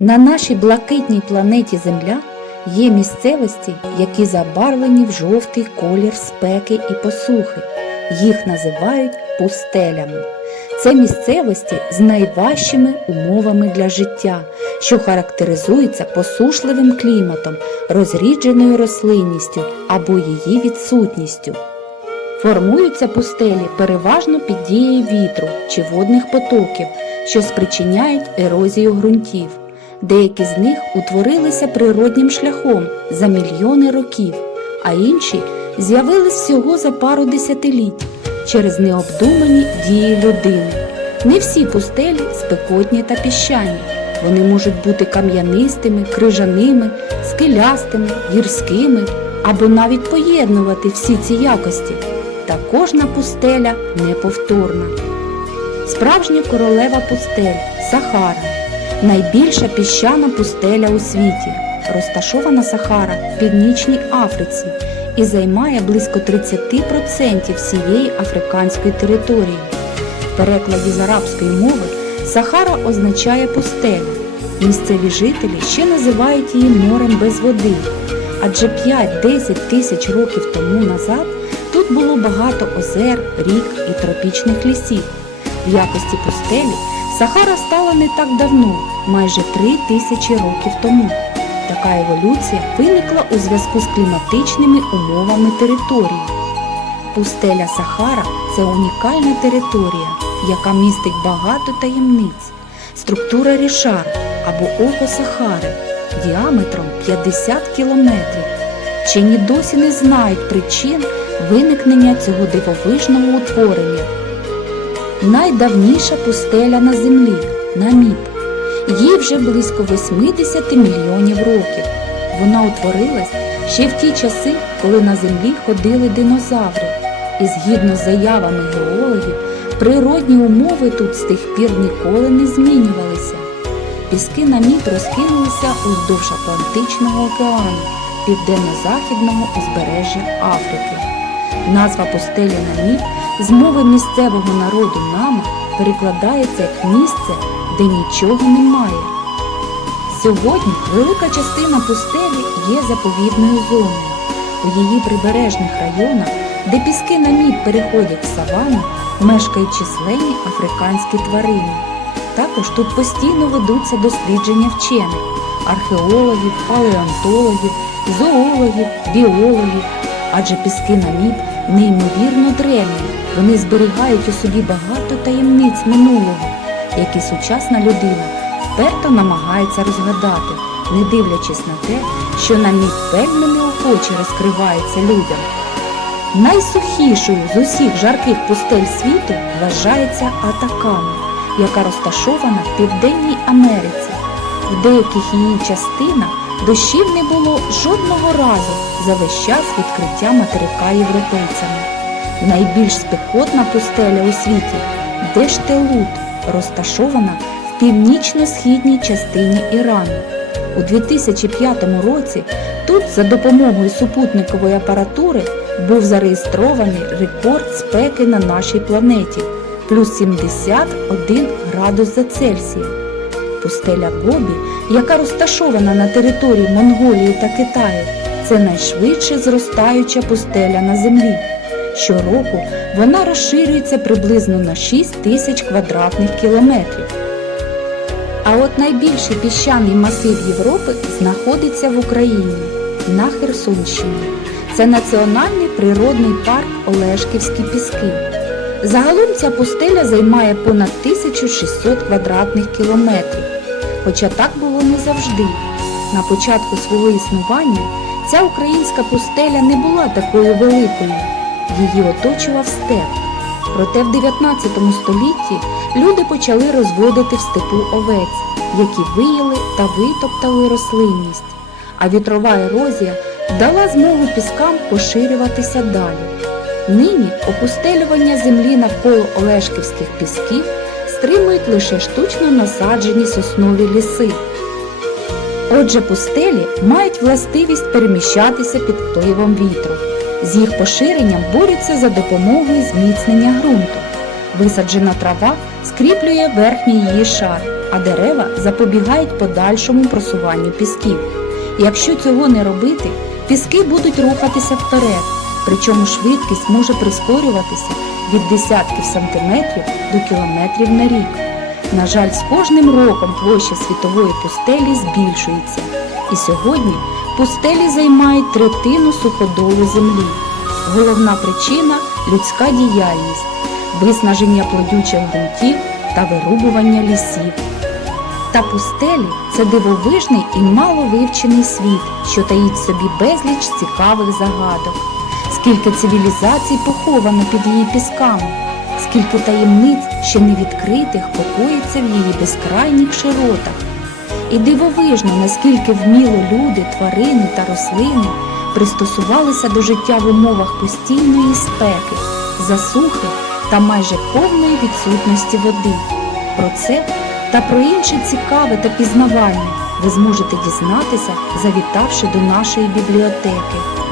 На нашій блакитній планеті Земля є місцевості, які забарвлені в жовтий колір спеки і посухи. Їх називають пустелями. Це місцевості з найважчими умовами для життя, що характеризуються посушливим кліматом, розрідженою рослинністю або її відсутністю. Формуються пустелі переважно під дією вітру чи водних потоків, що спричиняють ерозію ґрунтів. Деякі з них утворилися природнім шляхом за мільйони років, а інші з'явились всього за пару десятиліть через необдумані дії людини. Не всі пустелі спекотні та піщані. Вони можуть бути кам'янистими, крижаними, скелястими, гірськими або навіть поєднувати всі ці якості. Та кожна пустеля неповторна. Справжня королева пустель Сахара найбільша піщана пустеля у світі. Розташована Сахара в Північній Африці і займає близько 30% всієї африканської території. В перекладі з арабської мови Сахара означає пустеля. Місцеві жителі ще називають її морем без води, адже 5-10 тисяч років тому назад тут було багато озер, рік і тропічних лісів. В якості пустелі Сахара стала не так давно, майже 3 тисячі років тому. Така еволюція виникла у зв'язку з кліматичними умовами території. Пустеля Сахара це унікальна територія, яка містить багато таємниць. Структура рішар або око Сахари діаметром 50 кілометрів. Вчені досі не знають причин виникнення цього дивовижного утворення. Найдавніша пустеля на землі Наміб. Їй вже близько 80 мільйонів років. Вона утворилась ще в ті часи, коли на землі ходили динозаври. І згідно з заявами геологів, природні умови тут з тих пір ніколи не змінювалися. Піски наміб розкинулися уздовж Атлантичного океану, південно-західного узбережжя Африки. Назва пустелі Наміб з мови місцевого народу Нама перекладається як місце, де нічого немає. Сьогодні велика частина пустелі є заповідною зоною. У її прибережних районах, де піски наміб переходять в савану, мешкають численні африканські тварини. Також тут постійно ведуться дослідження вчених археологів, палеонтологів, зоологів, біологів, адже піски наміб неймовірно древні. Вони зберігають у собі багато таємниць минулого, які сучасна людина вперто намагається розгадати, не дивлячись на те, що наміб вельми неохоче розкривається людям. Найсухішою з усіх жарких пустель світу вважається Атакама, яка розташована в Південній Америці. В деяких її частинах дощів не було жодного разу за весь час відкриття материка європейцями. Найбільш спекотна пустеля у світі Дештелут, розташована в північно-східній частині Ірану. У 2005 році тут за допомогою супутникової апаратури був зареєстрований рекорд спеки на нашій планеті плюс 71 градус за Цельсієм. Пустеля Бобі, яка розташована на території Монголії та Китаю, це найшвидше зростаюча пустеля на землі. Щороку вона розширюється приблизно на 6 тисяч квадратних кілометрів. А от найбільший піщаний масив Європи знаходиться в Україні на Херсонщині. Це національний природний парк Олешківські піски. Загалом ця пустеля займає понад 1600 квадратних кілометрів. Хоча так було не завжди. На початку свого існування ця українська пустеля не була такою великою. Її оточував степ. Проте в 19 столітті люди почали розводити в степу овець, які виїли та витоптали рослинність, а вітрова ерозія дала змогу піскам поширюватися далі. Нині опустелювання землі навколо Олешківських пісків стримують лише штучно насаджені соснові ліси. Отже, пустелі мають властивість переміщатися під впливом вітру. З їх поширенням борються за допомогою зміцнення ґрунту. Висаджена трава скріплює верхній її шар, а дерева запобігають подальшому просуванню пісків. Якщо цього не робити, піски будуть рухатися вперед, причому швидкість може прискорюватися від десятків сантиметрів до кілометрів на рік. На жаль, з кожним роком площа світової пустелі збільшується, і сьогодні пустелі займають третину суходолу землі. Головна причина людська діяльність, виснаження плодючих ґрунтів та вирубування лісів. Та пустелі це дивовижний і маловивчений світ, що таїть собі безліч цікавих загадок. Скільки цивілізацій поховано під її пісками, скільки таємниць ще не відкритих покоїться в її безкрайніх широтах. І дивовижно, наскільки вміло люди, тварини та рослини пристосувалися до життя в умовах постійної спеки, засухи та майже повної відсутності води. Про це та про інше цікаве та пізнавальне ви зможете дізнатися, завітавши до нашої бібліотеки.